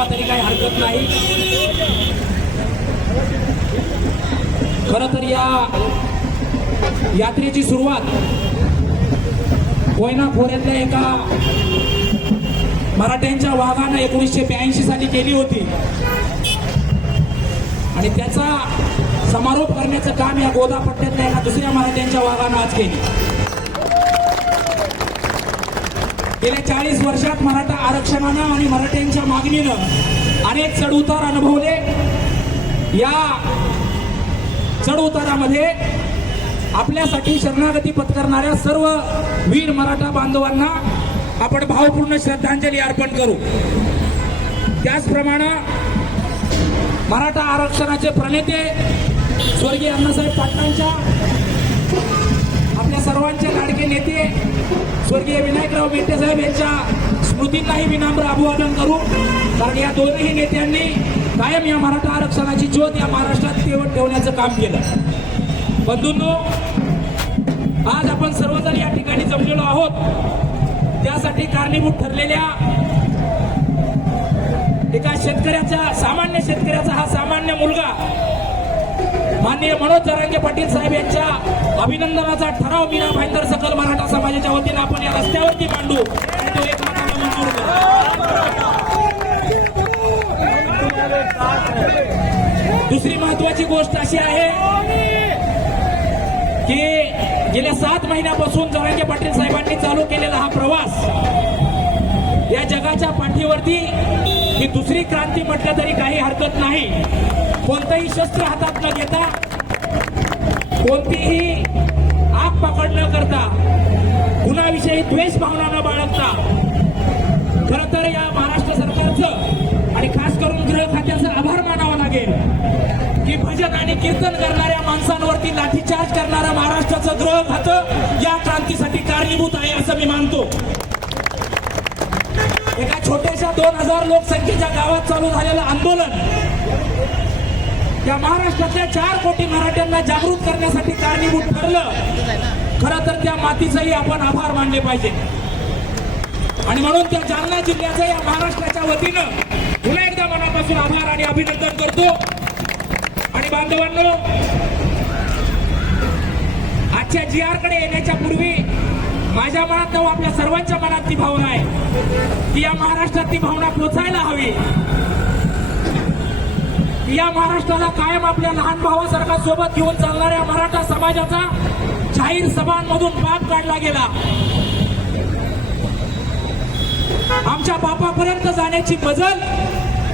लावा तरी काही हरकत नाही. खर तर या यात्रेची सुरुवात कोयना खोऱ्यातल्या एका मराठ्यांच्या वाघानं एकोणीसशे ब्याऐंशी साली केली होती. आणि त्याचा समारोप करण्याचं काम या गोदापट्ट्यातल्या एका दुसऱ्या मराठ्यांच्या वाघानं आज केली. गेल्या चाळीस वर्षात मराठा आरक्षणानं आणि मराठ्यांच्या मागणीनं अनेक चढउतार अनुभवले. या चढउतारामध्ये आपल्यासाठी शरणागती पत्करणाऱ्या सर्व वीर मराठा बांधवांना आपण भावपूर्ण श्रद्धांजली अर्पण करू. त्याचप्रमाणे मराठा आरक्षणाचे प्रणेते स्वर्गीय अण्णासाहेब पाटलांच्या आपल्या सर्वांचे लाडके नेते स्वर्गीय विनायकराव मेटे साहेब यांच्या स्मृतींनाही विनम्र अभिवादन करू. कारण या दोनही नेत्यांनी कायम या मराठा आरक्षणाची ज्योत या महाराष्ट्रात केवळ ठेवण्याचं काम केलं. बंधूंनो आज आपण सर्वजण या ठिकाणी जमलेलो आहोत. त्यासाठी कारणीभूत ठरलेल्या एका शेतकऱ्याचा सामान्य शेतकऱ्याचा हा सामान्य मुलगा माननीय मनोज जरांगे पाटील साहेब यांच्या अभिनंदनाचा ठराव मीना भाईंदर सकल मराठा समाजाच्या वतीने आपण या रस्त्यावरती मांडू. तो एक मंजूर करू. दुसरी महत्वाची गोष्ट अशी आहे की गेल्या सात महिन्यापासून जरांगे पाटील साहेबांनी चालू केलेला हा प्रवास या जगाच्या पाठीवरती ही दुसरी क्रांती म्हटलं तरी काही हरकत नाही. कोणतंही शस्त्र हातात न घेता कोणतीही आग पकड न करता कुणाविषयी द्वेष भावना न बाळगता खर तर या महाराष्ट्र सरकारचं आणि खास करून गृह खात्याचं आभार मानावं लागेल की भजन आणि कीर्तन करणाऱ्या माणसांवरती लाठीचार्ज करणारं महाराष्ट्राचं गृह खातं या क्रांतीसाठी कारणीभूत आहे असं मी मानतो. एका छोट्या छोट्याशा दोन हजार लोकसंख्येच्या गावात चालू झालेलं आंदोलन या महाराष्ट्रातल्या चार कोटी मराठ्यांना जागृत करण्यासाठी कारणीभूत ठरलं. खरं तर त्या मातीचंही आपण आभार मानले पाहिजे. आणि म्हणून त्या जालना जिल्ह्याचं या महाराष्ट्राच्या वतीनं पुन्हा एकदा मनापासून आभार आणि अभिनंदन करतो. आणि बांधवांनो आजच्या जी आरकडे येण्याच्या पूर्वी माझ्या मनात व आपल्या सर्वांच्या मनात ती भावना आहे. की या महाराष्ट्रात ती भावना पोचायला हवी. या महाराष्ट्राला कायम आपल्या लहान भावासारखा सोबत घेऊन चालणाऱ्या मराठा समाजाचा जाहीर सभांमधून भाग काढला गेला. आमच्या बापापर्यंत जाण्याची मजल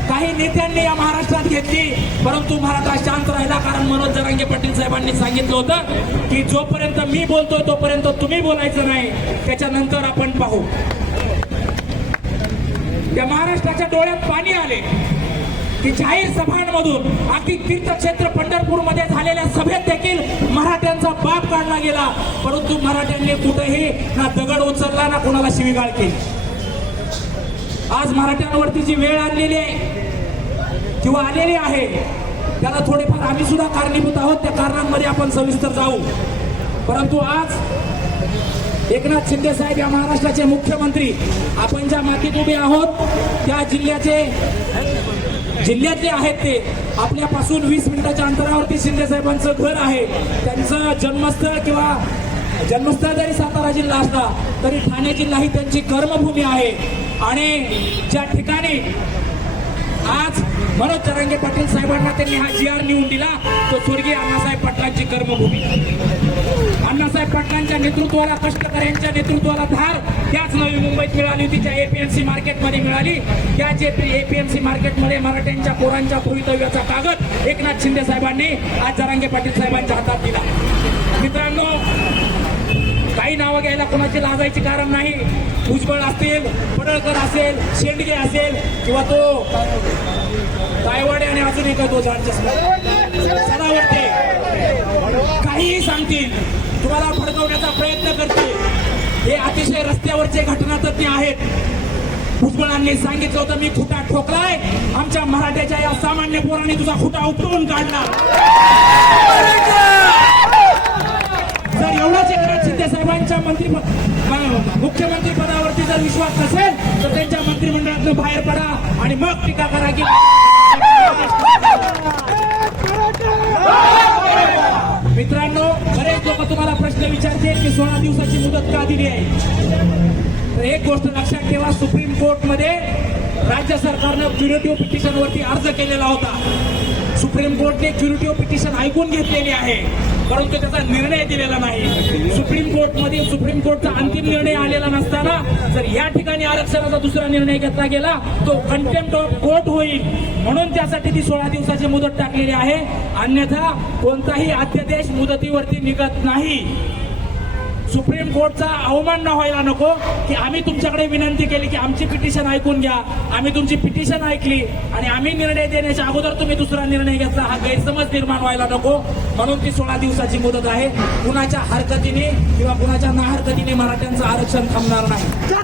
काही नेत्यांनी या महाराष्ट्रात घेतली परंतु महाराष्ट्रात शांत राहिला. कारण मनोज जरांगे पाटील साहेबांनी सांगितलं होतं की जोपर्यंत मी बोलतोय तोपर्यंत तुम्ही बोलायचं नाही. त्याच्यानंतर आपण पाहू. त्या महाराष्ट्राच्या डोळ्यात पाणी आले की जाहीर सभांमधून अगदी तीर्थक्षेत्र पंढरपूरमध्ये झालेल्या सभेत देखील मराठ्यांचा बाप काढला गेला. परंतु मराठ्यांनी कुठेही ना दगड उचलला ना कोणाला शिवीगाळ केली. आज मराठ्यांवरती जी वेळ आणलेली आहे किंवा आलेली आहे त्याला थोडेफार आम्ही सुद्धा कारणीभूत आहोत. त्या कारणांमध्ये आपण सविस्तर जाऊ. परंतु आज एकनाथ शिंदे साहेब या महाराष्ट्राचे मुख्यमंत्री आपण ज्या मातीत उभे आहोत त्या जिल्ह्याचे जिल्ह्यातले आहेत ते. आपल्यापासून वीस मिनिटाच्या अंतरावरती शिंदे साहेबांचं घर आहे. त्यांचं जन्मस्थळ किंवा जन्मस्थळ जरी सातारा जिल्हा असला तरी ठाणे जिल्हा ही त्यांची कर्मभूमी आहे. आणि ज्या ठिकाणी आज मनोज तरंगे पाटील साहेबांना त्यांनी हा जी आर लिहून दिला तो स्वर्गीय अण्णासाहेब पाटलांची कर्मभूमी. अण्णासाहेब पाटलांच्या नेतृत्वाला कष्टकऱ्यांच्या नेतृत्वाला धार त्याच नवी मुंबईत मिळाली होती त्या एपीएमसी मार्केटमध्ये मिळाली. त्याच एपीएमसी मार्केटमध्ये मराठ्यांच्या पोरांच्या भवितव्याचा कागद एकनाथ शिंदे साहेबांनी आज जरांगे पाटील साहेबांच्या हातात दिला. मित्रांनो काही नावं घ्यायला कोणाची लाजायची कारण नाही. भुजबळ असतील पडळकर असेल शेंडगे असेल किंवा तो तायवाडे आणि अजून एका तो झाड चष्मा काहीही सांगतील. तुम्हाला फडकवण्याचा प्रयत्न करतील. हे अतिशय रस्त्यावरचे घटनातज्ञ आहेत. भुजबळांनी सांगितलं होतं मी खुटा ठोकलाय. आमच्या मराठ्याच्या या सामान्य पोरांनी तुझा खुटा उपटवून काढला. जर एवढाच एकनाथ शिंदे साहेबांच्या मंत्री मुख्यमंत्री पदावरती जर विश्वास नसेल तर त्यांच्या मंत्रिमंडळातून बाहेर पडा आणि मग टीका करा की मित्रांनो बरेच लोक तुम्हाला प्रश्न विचारतील की सोळा दिवसाची मुदत का दिली आहे? तर एक गोष्ट लक्षात ठेवा सुप्रीम कोर्टमध्ये राज्य सरकारनं क्युरेटिव्ह पिटिशन वरती अर्ज केलेला होता. सुप्रीम कोर्टने क्युरेटिव्ह पिटिशन ऐकून घेतलेली आहे. परंतु त्याचा निर्णय दिलेला नाही. सुप्रीम कोर्टमध्ये सुप्रीम कोर्टचा अंतिम निर्णय आलेला नसताना जर या ठिकाणी आरक्षणाचा दुसरा निर्णय घेतला गेला तो कंटेम्प्ट ऑफ कोर्ट होईल. म्हणून त्यासाठी ती सोळा दिवसाची मुदत टाकलेली आहे. अन्यथा कोणताही अध्यादेश मुदतीवरती निघत नाही. सुप्रीम कोर्टचा अवमान न व्हायला नको की आम्ही तुमच्याकडे विनंती केली की आमची पिटिशन ऐकून घ्या आम्ही तुमची पिटिशन ऐकली आणि आम्ही निर्णय देण्याच्या अगोदर तुम्ही दुसरा निर्णय घेतला हा गैरसमज निर्माण व्हायला नको. म्हणून ती सोळा दिवसाची मुदत आहे. कुणाच्या हरकतीने किंवा कुणाच्या ना हरकतीने मराठ्यांचं आरक्षण थांबणार नाही.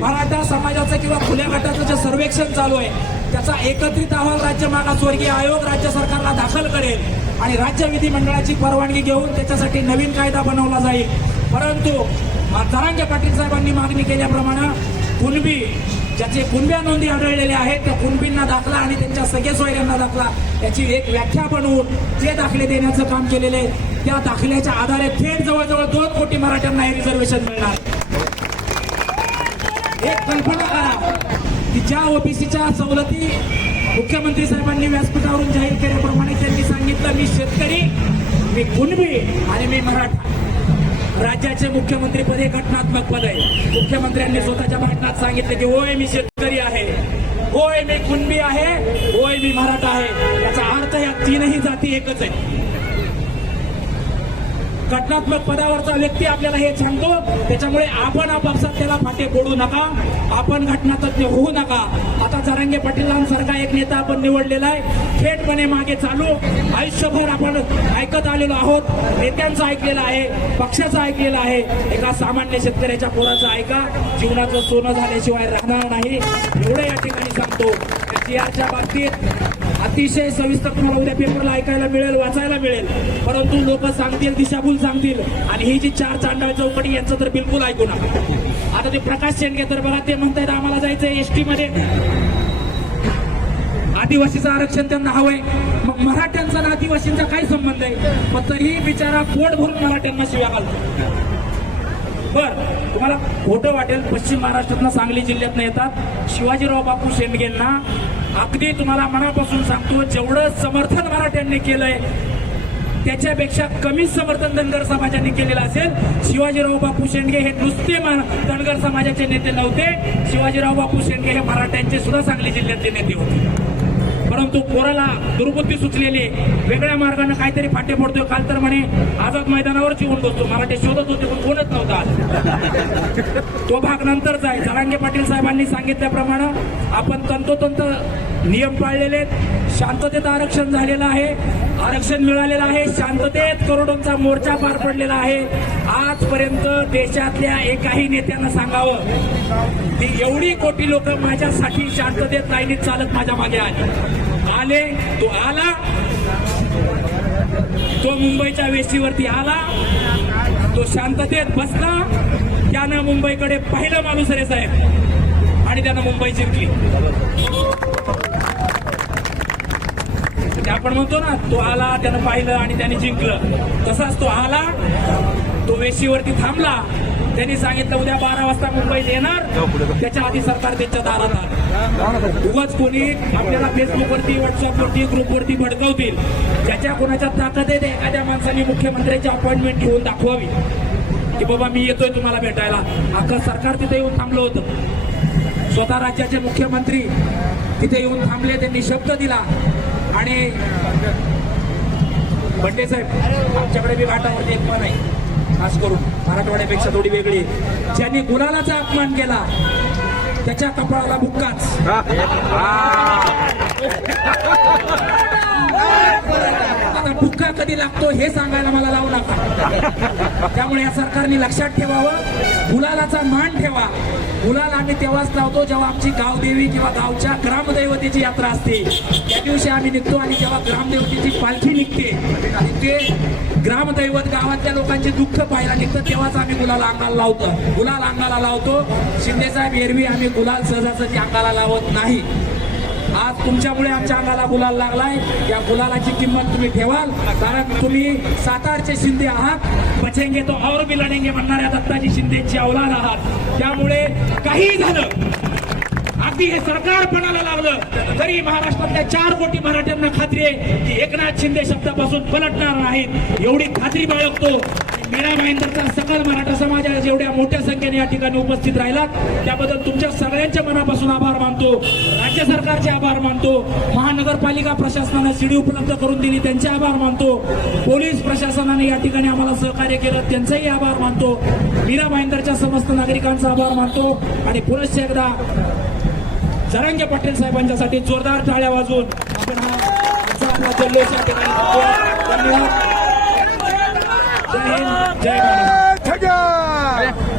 मराठा समाजाचं किंवा खुल्या गटाचं जे सर्वेक्षण चालू आहे त्याचा एकत्रित अहवाल राज्य मागासवर्गीय आयोग राज्य सरकारला दाखल करेल आणि राज्य विधिमंडळाची परवानगी घेऊन त्याच्यासाठी नवीन कायदा बनवला जाईल परंतु जरांगे पाटील साहेबांनी मागणी केल्याप्रमाणे कुणबी ज्याचे कुणब्या नोंदी आढळलेल्या आहेत त्या कुणबींना दाखला आणि त्यांच्या सगळे सोयऱ्यांना दाखला याची एक व्याख्या बनवून ते दाखले देण्याचं काम केलेले आहे. त्या दाखल्याच्या आधारे थेट जवळजवळ दोन कोटी मराठ्यांना हे रिझर्वेशन मिळणार एक कल्पना करा की ज्या ओबीसीच्या सवलती मुख्यमंत्री साहेबांनी व्यासपीठावरून जाहीर केल्याप्रमाणे त्यांनी सांगितलं मी शेतकरी मी कुणबी आणि मी मराठा. राज्याचे मुख्यमंत्री पद हे घटनात्मक पद आहे. मुख्यमंत्र्यांनी स्वतःच्या भाषणात सांगितलं की होय मी शेतकरी आहे. होय मी कुणबी आहे. होय मी मराठा आहे. याचा अर्थ या तीनही जाती एकच आहे घटनात्मक पदावरचा व्यक्ती आपल्याला हे सांगतो त्याच्यामुळे आपण आपापसात त्याला फाटे फोडू नका. आपण घटनातज्ञ होऊ नका. आता जरांगे पाटीलांसारखा एक नेता आपण निवडलेला आहे. थेटपणे मागे चालू. आयुष्यभर आपण ऐकत आलेलो आहोत. नेत्यांचं ऐकलेलं आहे. पक्षाचं ऐकलेलं आहे. एका सामान्य शेतकऱ्याच्या पोराचं ऐका. जीवनाचं सोनं झाल्याशिवाय राहणार नाही. एवढं या ठिकाणी सांगतो. जी बाबतीत अतिशय सविस्तर तुम्हाला उद्या पेपरला ऐकायला मिळेल वाचायला मिळेल. परंतु लोक सांगतील दिशाभूल सांगतील. आणि ही जी चार चांडाळ चौकटी यांचं तर बिलकुल ऐकू नका. आता ते प्रकाश शेंडगे तर बघा ते म्हणतायत आम्हाला जायचंय एसटी मध्ये आदिवासीचं आरक्षण त्यांना हवंय. मग मराठ्यांचा आणि आदिवासींचा काय संबंध आहे? मग तरीही बिचारा पोट भरून मराठ्यांना शिव्या घालतो. बर तुम्हाला खोटं वाटेल. पश्चिम महाराष्ट्रातनं सांगली जिल्ह्यातनं येतात शिवाजीराव बापू शेंडगेंना. अगदी तुम्हाला मनापासून सांगतो जेवढं समर्थन मराठ्यांनी केलंय त्याच्यापेक्षा कमी समर्थन धनगर समाजाने केलेलं असेल. शिवाजीराव बापू शेंडगे हे नुसते धनगर समाजाचे नेते नव्हते. शिवाजीराव बापू शेंडगे हे मराठ्यांचे सुद्धा सांगली जिल्ह्यातले नेते होते. परंतु पोराला दुर्बुद्धी सुचलेली वेगळ्या मार्गाने काहीतरी फाटे पडतोय काल तर म्हणे आझाद मैदानावरच येऊन बसतो. मराठी शोधत होते पण कोणच नव्हता तो भाग नंतर आहे. जरांगे पाटील साहेबांनी सांगितल्याप्रमाणे आपण तंतोतंत नियम पाळलेले आहेत. शांततेत आरक्षण झालेलं आहे. आरक्षण मिळालेलं आहे. शांततेत करोडोंचा मोर्चा पार पडलेला आहे. आजपर्यंत देशातल्या एकाही नेत्यानं सांगावं की एवढी कोटी लोक माझ्यासाठी शांततेत लाईनीत चालत माझ्या मागे आले. आले तो आला. तो मुंबईच्या वेशीवरती आला. तो शांततेत बसला. त्यानं मुंबईकडे पाहिलं रे साहेब. आणि त्यानं मुंबई जिंकली. ते आपण म्हणतो ना तो आला त्यानं पाहिलं आणि त्याने जिंकलं. तसाच तो आला तो वेशीवरती थांबला. त्यांनी सांगितलं उद्या बारा वाजता मुंबईत येणार. त्याच्या आधी सरकार त्यांच्या दारात आलं. उगाच कोणी आपल्याला फेसबुकवरती व्हॉट्सअपवरती ग्रुपवरती भडकवतील. ज्याच्या कोणाच्या ताकद आहे एखाद्या माणसाने मुख्यमंत्र्यांची अपॉइंटमेंट घेऊन दाखवावी. की बाबा मी येतोय तुम्हाला भेटायला. अख्खं सरकार तिथे येऊन थांबलं होतं. स्वतः राज्याचे मुख्यमंत्री तिथे येऊन थांबले त्यांनी शब्द दिला. आणि बंडे साहेब आमच्याकडे बी घाटावरती एक पण आहे. खास करून मराठवाड्यापेक्षा थोडी वेगळी आहे. ज्यांनी गुलालाचा अपमान केला त्याच्या कपाळाला बुक्काच. आता बुक्का कधी लागतो हे सांगायला मला लावू नका. त्यामुळे या सरकारने लक्षात ठेवावं गुलालाचा मान ठेवा. गुलाल आम्ही तेव्हाच लावतो जेव्हा आमची गावदेवी किंवा गावच्या ग्रामदैवतेची यात्रा असते. त्या दिवशी आम्ही निघतो आणि जेव्हा ग्रामदेवतेची पालखी निघते आणि ते ग्रामदैवत गावातल्या लोकांचे दुःख पाहायला निघतं तेव्हाच आम्ही गुलाल अंगाला लावतो. गुलाल अंगाला लावतो. शिंदेसाहेब एरवी आम्ही गुलाल सहजासहजी अंगाला लावत नाही. आज तुमच्यामुळे आमच्या अंगाला गुलाल लागलाय. या गुलालाची किंमत तुम्ही ठेवाल. कारण तुम्ही सातारचे शिंदे आहात. बचेंगे तो और भी लढेंगे म्हणणाऱ्या दत्ताजी शिंदेची अवलाद आहात. त्यामुळे काही झालं. अगदी हे सरकार पणाला लागलं. तरी महाराष्ट्रातल्या चार कोटी मराठ्यांना खात्री आहे की एकनाथ शिंदे शब्दापासून पलटणार नाहीत. एवढी खात्री बाळगतो. मीरा भाईंदरचा सकल मराठा समाजाला जेवढ्या एवढ्या मोठ्या संख्येने या ठिकाणी उपस्थित राहिलात त्याबद्दल तुमच्या सगळ्यांच्या मनापासून आभार मानतो. राज्य सरकारचे आभार मानतो. महानगरपालिका प्रशासनाने सीडी उपलब्ध करून दिली त्यांचे आभार मानतो. पोलीस प्रशासनाने या ठिकाणी आम्हाला सहकार्य केलं त्यांचाही आभार मानतो. मीरा भाईंदरच्या समस्त नागरिकांचा आभार मानतो. आणि पुनश्च एकदा जरांगे पाटील साहेबांच्यासाठी जोरदार टाळ्या वाजवून आपण हा जल्लोष या ठिकाणी धन्यवाद. जय हिंद जय